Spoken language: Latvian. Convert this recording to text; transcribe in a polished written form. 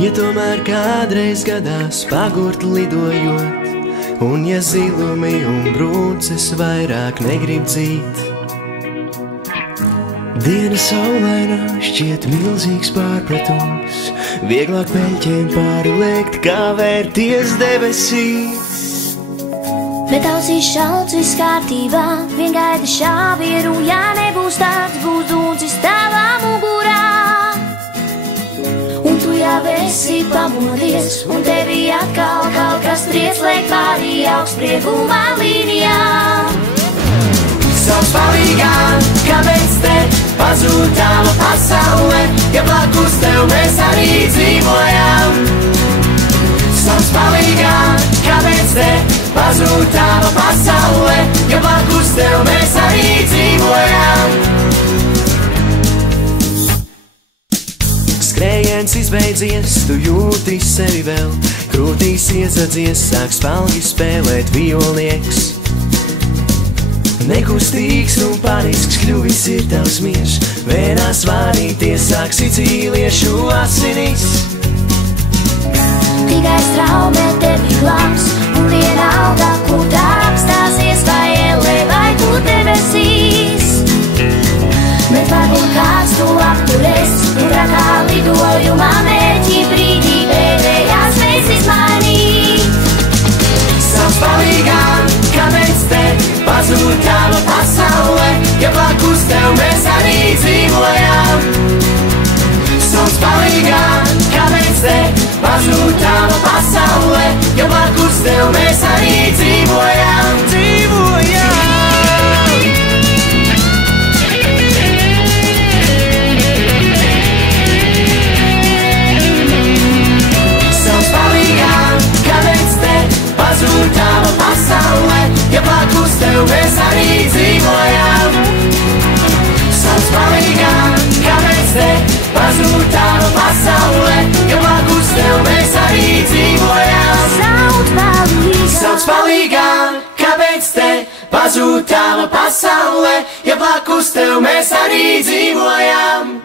Ja tomēr kādreiz gadās pagurt lidojot, un ja zilumi un brūces vairāk negrib dzīt, diena saulainā šķiet milzīgs pārpratums, vieglāk peļķiem pārliekt, kā vērties debesīs. Bet ausīs šalts, viss kārtībā, vien gaida šāvieru, ja nebūs tāds, būs dūcis tavā mugurā. Un tu jau esi pamodies, un tevi atkal kaut kas triec, liek pārī augstspriegumā līnijā. Sauc palīgā, kāpēc te pazūd tava pasaule, ja blakus tev mēs arī dzīvojam. Sauc palīgā, kāpēc te pazūd tava pasaule, ja blakus tev mēs arī dzīvojam. Skrējiens izbeidzies, tu jūti sevi vēl, krūtīs iezadzies, sāk spalgi spēlēt violnieks. Nekustīgs un panisks kļuvis ir tavs miers, vēnās vārīties sāk sicīliešu asinis. Tikai straumē tevi glābs, un vienalga, kur tā apstāsies, vai ellē, vai tu debesīs. Bet varbūt kāds tu apturēs, un rakā lidojumā mērķi brīdī pēdējās mēs izmainīt. Sauc palīgā, kāpēc te pazūd tava pasaule, ja blakus tev mēs arī dzīvojam. Sauc palīgā, kāpēc te pazūd tava pasaule, ja blakus tev mēs arī dzīvojam. Sauc palīgā, kāpēc te pazūd tava pasaule, ja blakus tev mēs arī dzīvojam. Sauc palīgā, kāpēc te pazūd tava pasaule, ja blakus tev mēs arī dzīvojam. Sauc palīgā, kāpēc te pazūd tava pasaule, ja blakus tev mēs arī dzīvojam.